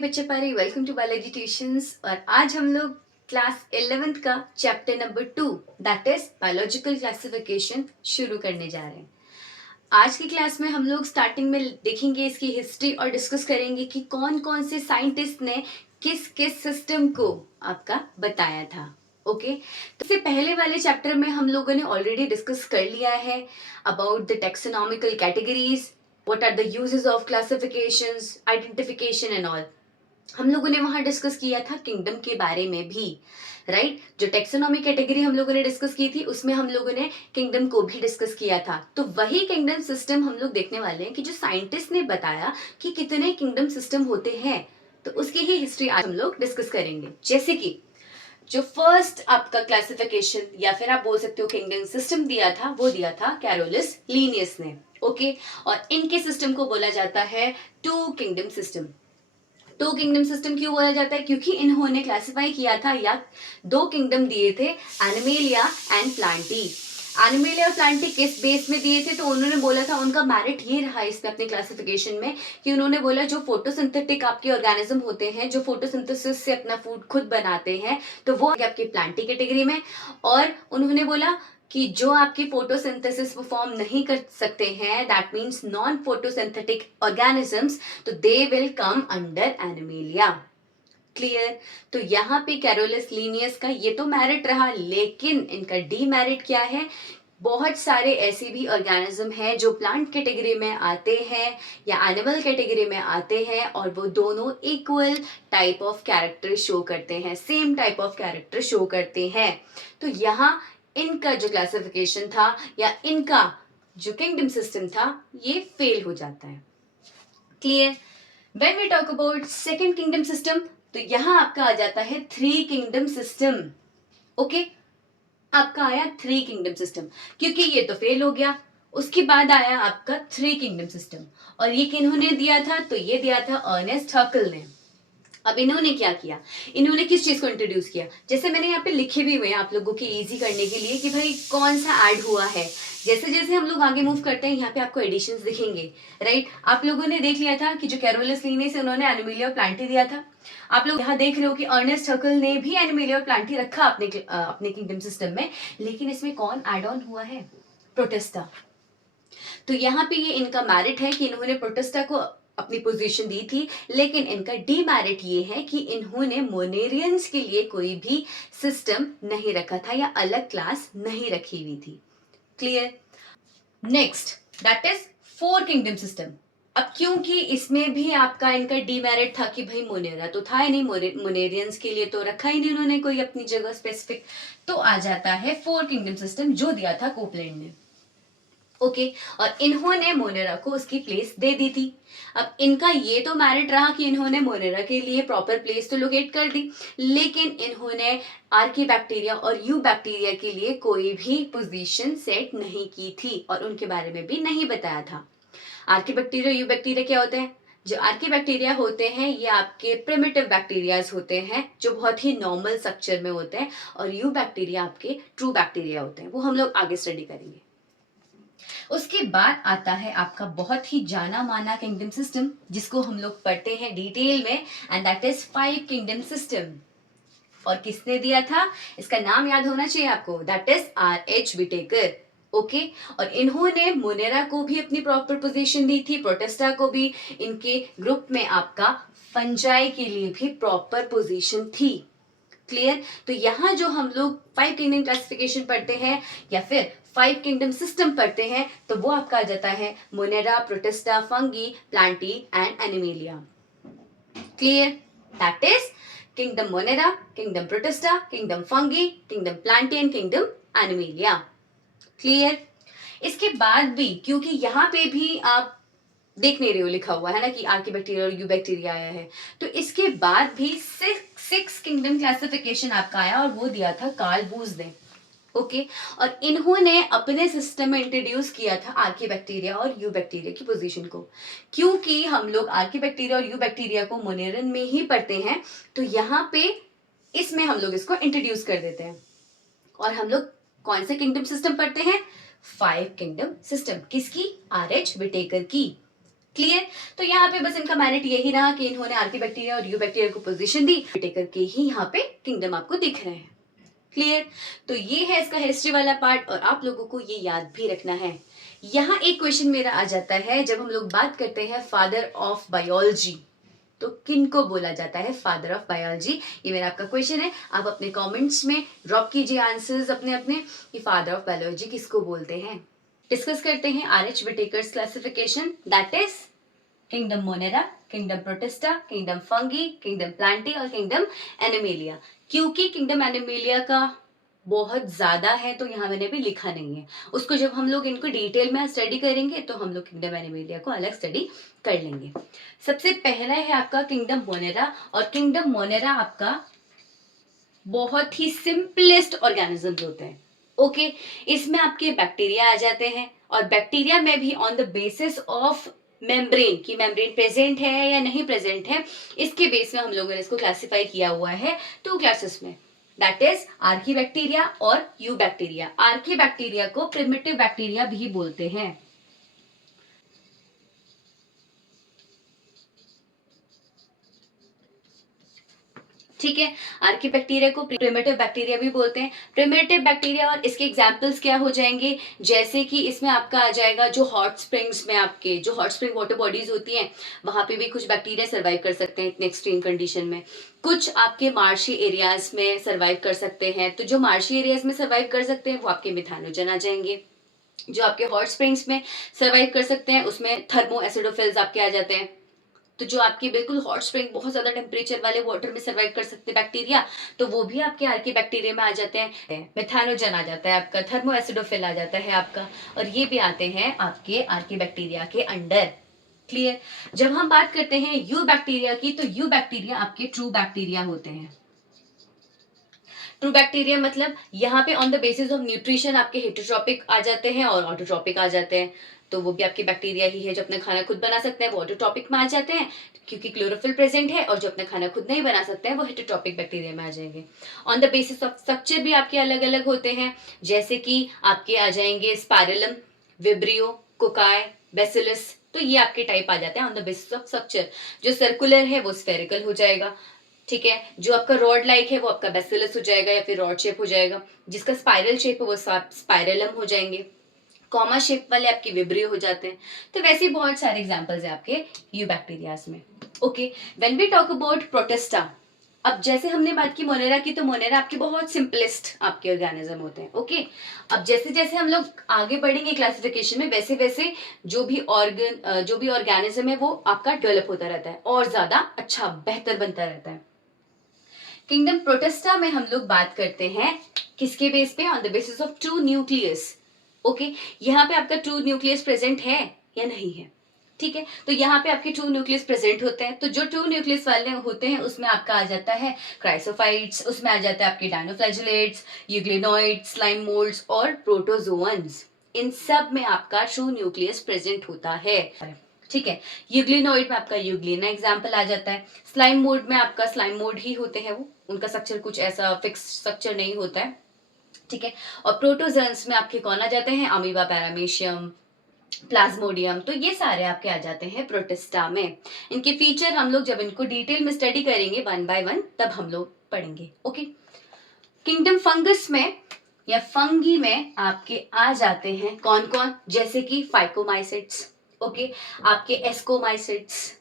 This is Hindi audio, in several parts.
बच्चे पारे, वेलकम टू बायोलॉजी ट्यूशंस। और आज हम लोग क्लास 11th का chapter number 2 that is biological classification शुरू करने जा रहे हैं। आज की क्लास में हम लोग स्टार्टिंग में देखेंगे इसकी हिस्ट्री और डिस्कस करेंगे कि कौन कौन से साइंटिस्ट ने किस किस सिस्टम को आपका बताया था। ओके तो इससे पहले वाले चैप्टर में हम लोगों ने ऑलरेडी डिस्कस कर लिया है about the taxonomical categories, what are the uses of classifications, identification and all। हम लोगों ने वहां डिस्कस किया था किंगडम के बारे में भी, राइट जो टेक्सोनॉमी कैटेगरी हम लोगों ने डिस्कस की थी उसमें हम लोगों ने किंगडम को भी डिस्कस किया था। तो वही किंगडम सिस्टम हम लोग देखने वाले हैं कि जो साइंटिस्ट ने बताया कि कितने किंगडम सिस्टम होते हैं, तो उसकी ही हिस्ट्री आज हम लोग डिस्कस करेंगे। जैसे कि जो फर्स्ट आपका क्लासिफिकेशन या फिर आप बोल सकते हो किंगडम सिस्टम दिया था वो दिया था कैरोलस लीनियस ने। ओके और इनके सिस्टम को बोला जाता है two kingdom system. Two kingdom system क्यों बोला जाता है? क्योंकि इन्होंने क्लासिफाई किया था या दो किंगडम दिए थे, एनिमेलिया एंड प्लांटी। एनिमेलिया और प्लांटी किस बेस में दिए थे? तो उन्होंने बोला था, उनका मेरिट ये रहा इसमें अपने क्लासिफिकेशन में कि उन्होंने बोला जो फोटोसिंथेटिक आपके ऑर्गेनिज्म होते हैं, जो फोटोसिंथेसिस से अपना फूड खुद बनाते हैं, तो वो आपके प्लांटी कैटेगरी में। और उन्होंने बोला कि जो आपकी फोटोसिंथेसिस परफॉर्म नहीं कर सकते हैं, that means non photosynthetic organisms, तो they will come under Animalia. Clear? तो यहाँ पे कैरोलस लीनियस का ये तो मेरिट रहा, लेकिन इनका डी मेरिट क्या है? बहुत सारे ऐसे भी ऑर्गेनिज्म हैं जो प्लांट कैटेगरी में आते हैं या एनिमल कैटेगरी में आते हैं और वो दोनों equal type of character show करते हैं, same type of character show करते हैं। तो यहाँ इनका जो क्लासिफिकेशन था या इनका जो किंगडम सिस्टम था ये फेल हो जाता है। Clear? When we talk about second kingdom system, तो यहां आपका आ जाता है थ्री किंगडम सिस्टम। ओके आपका आया थ्री किंगडम सिस्टम, क्योंकि ये तो फेल हो गया। उसके बाद आया आपका थ्री किंगडम सिस्टम, और ये किन्होंने दिया था? तो ये दिया था अर्नेस्ट हकल ने। अब इन्होंने क्या किया? इन्होंने किस चीज को इंट्रोड्यूस किया? जैसे मैंने यहाँ पे लिखे भी हुए हैं आप लोगों की इजी करने के लिए कि भाई कौन सा ऐड हुआ है। जैसे जैसे हम लोग आगे मूव करते हैं यहाँ पे आपको एडिशंस दिखेंगे, राइट। आप लोगों ने देख लिया था कि जो कैरोलस लीनियस से उन्होंने एनिमेलिया और प्लांटी दिया था। आप लोग यहाँ देख रहे हो कि अर्नेस्ट हकल ने भी एनिमेलिया और प्लांटी रखा अपने किंगडम सिस्टम में, लेकिन इसमें कौन एड ऑन हुआ है? प्रोटिस्टा। तो यहाँ पे ये इनका मेरिट है कि इन्होंने प्रोटिस्टा को अपनी पोजीशन दी थी, लेकिन इनका डीमेरिट ये है कि इन्होंने मोनेरियंस के लिए कोई भी सिस्टम नहीं रखा था या अलग क्लास नहीं रखी हुई थी। Clear? Next that is four kingdom system. अब क्योंकि इसमें भी आपका इनका डीमेरिट था कि भाई मोनेरा तो था ही नहीं, मोनेरियंस के लिए तो रखा ही नहीं उन्होंने कोई अपनी जगह स्पेसिफिक, तो आ जाता है फोर किंगडम सिस्टम जो दिया था कोपलैंड ने। ओके और इन्होंने मोनेरा को उसकी प्लेस दे दी थी। अब इनका ये तो मेरिट रहा कि इन्होंने मोनेरा के लिए प्रॉपर प्लेस तो लोकेट कर दी, लेकिन इन्होंने आर्कीबैक्टीरिया और यू बैक्टीरिया के लिए कोई भी पोजीशन सेट नहीं की थी और उनके बारे में भी नहीं बताया था। आर्कीबैक्टीरिया यू बैक्टीरिया क्या होते हैं? जो आर्कीबैक्टीरिया होते हैं ये आपके प्रिमिटिव बैक्टीरियाज होते हैं जो बहुत ही नॉर्मल स्ट्रक्चर में होते हैं, और यू बैक्टीरिया आपके ट्रू बैक्टीरिया होते हैं, वो हम लोग आगे स्टडी करेंगे। उसके बाद आता है आपका बहुत ही जाना माना किंगडम सिस्टम जिसको हम लोग पढ़ते हैं डिटेल में, and that is five kingdom system. और किसने दिया था? इसका नाम याद होना चाहिए आपको, that is R.H. Whittaker. Okay और इन्होंने मोनेरा को भी अपनी प्रॉपर पोजीशन दी थी, प्रोटेस्टा को भी, इनके ग्रुप में आपका फंजाई के लिए भी प्रॉपर पोजीशन थी। क्लियर? तो यहाँ जो हम लोग फाइव किंगडम क्लासिफिकेशन पढ़ते हैं या फिर फाइव किंगडम सिस्टम पढ़ते हैं, तो वो आपका आ जाता है Monera, protista, fungi, Plantae and animalia. Clear? That is kingdom Monera, kingdom Protista, kingdom Fungi, kingdom Plantae and kingdom animalia. Clear? इसके बाद भी क्योंकि यहाँ पे भी आप देख नहीं रहे हो लिखा हुआ है ना कि आर्कीबैक्टीरिया और यू बैक्टीरिया आया है, तो इसके बाद भी सिक्स किंगडम क्लासिफिकेशन आपका आया और वो दिया था कार्ल बूज ने। ओके और इन्होंने अपने सिस्टम में इंट्रोड्यूस किया था आर्कीबैक्टीरिया और यू बैक्टीरिया की पोजीशन को। क्योंकि हम लोग आर्कीबैक्टीरिया और यू बैक्टीरिया को मोनेरन में ही पढ़ते हैं, तो यहाँ पे इसमें हम लोग इसको इंट्रोड्यूस कर देते हैं। और हम लोग कौन से किंगडम सिस्टम पढ़ते हैं? Five kingdom system. किसकी? R.H. विटेकर की। क्लियर। तो यहाँ पे बस इनका मेरिट यही रहा कि इन्होंने आर्की बैक्टीरिया और यू बैक्टीरिया को पोजीशन दी, करके ही यहाँ पे किंगडम आपको दिख रहे हैं। क्लियर। तो ये है इसका हिस्ट्री वाला पार्ट और आप लोगों को ये याद भी रखना है। यहाँ एक क्वेश्चन मेरा आ जाता है, जब हम लोग बात करते हैं फादर ऑफ बायोलॉजी तो किनको बोला जाता है फादर ऑफ बायोलॉजी? ये मेरा आपका क्वेश्चन है। आप अपने कमेंट्स में ड्रॉप कीजिए आंसर्स अपने अपने कि फादर ऑफ बायोलॉजी किसको बोलते हैं। डिस्कस करते हैं R H. Whittaker's classification, that is kingdom Monera, kingdom Protista, kingdom Fungi, kingdom Plantae और किंगडम एनिमेलिया। क्योंकि किंगडम एनिमेलिया का बहुत ज्यादा है तो यहाँ मैंने अभी लिखा नहीं है, उसको जब हम लोग इनको डिटेल में स्टडी करेंगे तो हम लोग किंगडम एनिमेलिया को अलग स्टडी कर लेंगे। सबसे पहला है आपका किंगडम मोनेरा, और किंगडम मोनेरा आपका बहुत ही सिंपलेस्ट ऑर्गेनिजम्स होते हैं। ओके, इसमें आपके बैक्टीरिया आ जाते हैं और बैक्टीरिया में भी on the basis of membrane की मेम्ब्रेन प्रेजेंट है या नहीं प्रेजेंट है, इसके बेस में हम लोगों ने इसको क्लासिफाई किया हुआ है 2 क्लासेस में, दैट इज आर्की बैक्टीरिया और यू बैक्टीरिया। आर्की बैक्टीरिया को प्रिमिटिव बैक्टीरिया भी बोलते हैं। ठीक है, आर्की बैक्टीरिया को प्रिमिटिव बैक्टीरिया भी बोलते हैं। प्रिमिटिव बैक्टीरिया और इसके एग्जांपल्स क्या हो जाएंगे, जैसे कि इसमें आपका आ जाएगा जो हॉट स्प्रिंग्स में आपके जो हॉट स्प्रिंग वाटर बॉडीज होती हैं वहां पे भी कुछ बैक्टीरिया सर्वाइव कर सकते हैं इतने एक्सट्रीम कंडीशन में। कुछ आपके मार्शी एरियाज में सर्वाइव कर सकते हैं, तो जो मार्शी एरियाज में सर्वाइव कर सकते हैं वो आपके मिथानोजन आ जाएंगे। जो आपके हॉट स्प्रिंग्स में सर्वाइव कर सकते हैं उसमें थर्मो एसिडोफिल्स आपके आ जाते हैं। तो जो आपकी बिल्कुल हॉट स्प्रिंग बहुत ज्यादा टेम्परेचर वाले वाटर में सर्वाइव कर सकते हैं बैक्टीरिया, तो वो भी आपके आर्की बैक्टीरिया में आ जाते हैं। मेथानोजन आ जाता है आपका, थर्मो एसिडोफिल आ जाता है आपका, और ये भी आते हैं आपके आर्की बैक्टीरिया के अंडर। क्लियर। जब हम बात करते हैं यू बैक्टीरिया की, तो यू बैक्टीरिया आपके ट्रू बैक्टीरिया होते हैं। ट्रू बैक्टीरिया मतलब यहाँ पे on the basis of nutrition आपके हेटरोट्रॉपिक आ जाते हैं और ऑटोट्रॉपिक आ जाते हैं, तो वो भी आपके बैक्टीरिया ही है जो अपना खाना खुद बना सकते हैं, वो ऑटोट्रॉपिक में आ जाते हैं क्योंकि क्लोरोफिल प्रेजेंट है, और जो अपना खाना खुद नहीं बना सकते हैं वो हेटरोट्रॉपिक बैक्टीरिया में आ जाएंगे। On the basis of structure भी आपके अलग अलग होते हैं, जैसे कि आपके आ जाएंगे स्पाइरलम, विब्रियो, कोकाई, बेसिलस, तो ये आपके टाइप आ जाते हैं on the basis of structure. जो सर्कुलर है वो स्फेरिकल हो जाएगा, ठीक है, जो आपका रॉड लाइक है वो आपका बेसिलस हो जाएगा या फिर रॉड शेप हो जाएगा, जिसका स्पाइरल शेप है वो स्पाइरलम हो जाएंगे, कॉमा शेप वाले आपके विब्रियो हो जाते हैं। तो वैसे बहुत सारे एग्जांपल्स है आपके यू बैक्टीरियाज में। Okay, when we talk about Protista, अब जैसे हमने बात की मोनेरा की, तो मोनेरा आपके बहुत सिंपलेस्ट आपके ऑर्गेनिज्म होते हैं। ओके, अब जैसे जैसे हम लोग आगे बढ़ेंगे क्लासिफिकेशन में, वैसे वैसे जो भी ऑर्गेनिज्म है वो आपका डेवलप होता रहता है और ज्यादा अच्छा बेहतर बनता रहता है। किंगडम प्रोटिस्टा में हम लोग बात करते हैं किसके बेस पे, on the basis of true nucleus. Okay, यहाँ पे आपका ट्रू न्यूक्लियस प्रेजेंट है या नहीं है, ठीक है, तो यहाँ पे आपके ट्रू न्यूक्लियस प्रेजेंट होते हैं। तो जो ट्रू न्यूक्लियस वाले होते हैं उसमें आपका आ जाता है क्राइसोफाइट्स, उसमें आ जाता है आपके डायनोफ्लैजेलेट्स, यूग्लिनोइड्स, स्लाइम मोल्ड्स और प्रोटोजोअन्स। इन सब में आपका ट्रू न्यूक्लियस प्रेजेंट होता है, ठीक है। यूग्लिनोइड में आपका यूग्लिना एग्जाम्पल आ जाता है। स्लाइम मोड में आपका स्लाइम मोड ही होते हैं, वो उनका स्ट्रक्चर कुछ ऐसा फिक्स स्ट्रक्चर नहीं होता है, ठीक है। और प्रोटोजोन्स में आपके कौन आ जाते हैं, अमीबा, पैरामीशियम, प्लाज्मोडियम, तो ये सारे आपके आ जाते हैं प्रोटिस्टा में। इनके फीचर हम लोग जब इनको डिटेल में स्टडी करेंगे 1 बाय 1 तब हम लोग पढ़ेंगे। ओके, किंगडम फंगस में या फंगी में आपके आ जाते हैं कौन कौन, जैसे कि फाइकोमाइसिट्स, ओके, आपके एस्कोमाइसिट्स,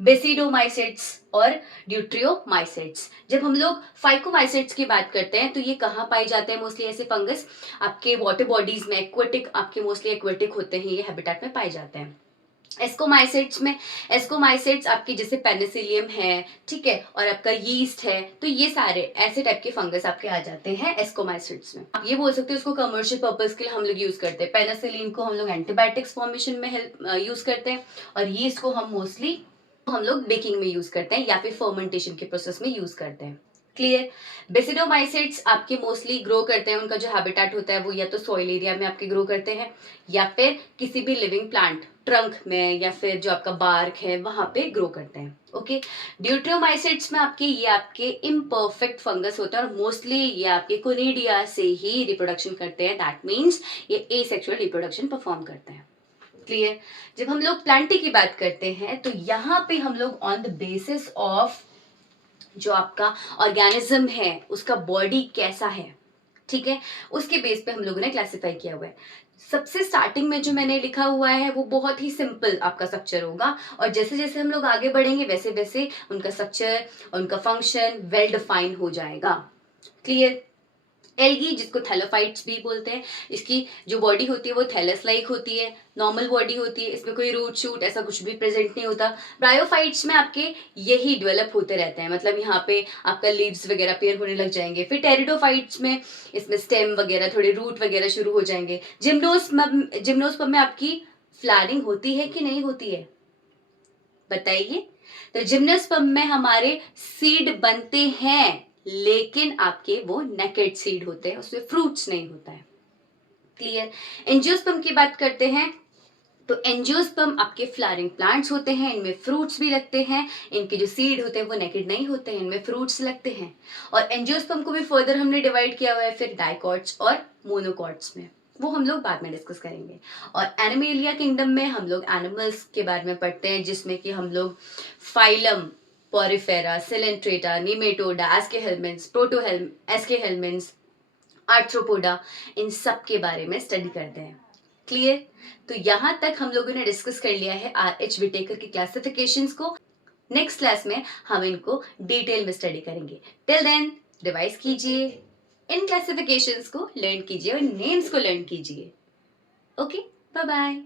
बेसिडोमाइसिट्स और ड्यूट्रियोमाइसिट्स। जब हम लोग फाइकोमाइसिट्स की बात करते हैं तो ये कहाँ पाए जाते हैं मोस्टली, ऐसे फंगस आपके वाटर बॉडीज में, एक्वेटिक, आपके मोस्टली एक्वेटिक होते हैं, ये हैबिटेट में पाए जाते हैं। एस्कोमाइसिट्स में, एस्कोमाइसिट्स आपके जैसे पेनिसिलियम है, ठीक है, और आपका यीस्ट है, तो ये सारे ऐसे टाइप के फंगस आपके आ जाते हैं एस्कोमाइसिट्स में। आप ये बोल सकते हो इसको कमर्शियल पर्पस के लिए हम लोग यूज करते हैं। पेनिसिलिन को हम लोग एंटीबायोटिक्स फॉर्मेशन में हेल्प यूज करते हैं, और यीस्ट को हम मोस्टली हम लोग बेकिंग में यूज करते हैं या फिर फर्मेंटेशन के प्रोसेस में यूज करते हैं। क्लियर। बेसिडोमाइसिट्स आपके मोस्टली ग्रो करते हैं, उनका जो हैबिटेट होता है वो या तो सॉइल एरिया में आपके ग्रो करते हैं या फिर किसी भी लिविंग प्लांट ट्रंक में या फिर जो आपका बार्क है वहां पे ग्रो करते हैं। ओके, ड्यूट्रियोमाइसिट्स में आपके ये आपके इम्परफेक्ट फंगस होता है और मोस्टली ये आपके कोनिडिया से ही रिप्रोडक्शन करते हैं, दैट मीन्स ये एसेक्सुअल रिप्रोडक्शन परफॉर्म करते हैं। क्लियर? जब हम लोग प्लांटी की बात करते हैं तो यहाँ पे हम लोग ऑन द बेसिस ऑफ जो आपका ऑर्गेनिज्म है उसका बॉडी कैसा है, ठीक है, उसके बेस पे हम लोगों ने क्लासिफाई किया हुआ है। सबसे स्टार्टिंग में जो मैंने लिखा हुआ है वो बहुत ही सिंपल आपका स्ट्रक्चर होगा, और जैसे जैसे हम लोग आगे बढ़ेंगे वैसे वैसे उनका स्ट्रक्चर, उनका फंक्शन वेल डिफाइन हो जाएगा। क्लियर? एल्गी, जिसको थैलोफाइट्स भी बोलते हैं, इसकी जो बॉडी होती है वो थैलस लाइक होती है, नॉर्मल बॉडी होती है, इसमें कोई रूट शूट ऐसा कुछ भी प्रेजेंट नहीं होता। ब्रायोफाइट्स में आपके यही डेवलप होते रहते हैं, मतलब यहाँ पे आपका लीव्स वगैरह पेयर होने लग जाएंगे। फिर टेरिडोफाइट्स में इसमें स्टेम वगैरह, थोड़े रूट वगैरह शुरू हो जाएंगे। जिम्नोस्पर्म में आपकी फ्लावरिंग होती है कि नहीं होती है, बताइए? तो जिम्नोस्पर्म में हमारे सीड बनते हैं, लेकिन आपके वो नेकेड सीड होते हैं, उसमें फ्रूट्स नहीं होता है। क्लियर? एंजियोस्पर्म की बात करते हैं तो एंजियोस्पर्म आपके फ्लावरिंग प्लांट्स होते हैं, इनमें फ्रूट्स भी लगते हैं, इनके जो सीड होते हैं वो नेकेड नहीं होते हैं, इनमें फ्रूट्स लगते हैं। और एंजियोस्पर्म को भी फर्दर हमने डिवाइड किया हुआ है फिर डाइकॉट्स और मोनोकॉट्स में, वो हम लोग बाद में डिस्कस करेंगे। और एनिमेलिया किंगडम में हम लोग एनिमल्स के बारे में पढ़ते हैं, जिसमें कि हम लोग phylum Porifera, Coelenterata, Nematoda, Aschelminthes, Aschelminthes, Arthropoda, इन सब के बारे में स्टडी करते हैं। क्लियर? तो यहां तक हम लोगों ने डिस्कस कर लिया है RH विटेकर की क्लासिफिकेशंस को। नेक्स्ट क्लास में हम इनको डिटेल में स्टडी करेंगे। टिल देन रिवाइज कीजिए, इन क्लासिफिकेशंस को लर्न कीजिए और नेम्स को लर्न कीजिए। Okay, bye bye.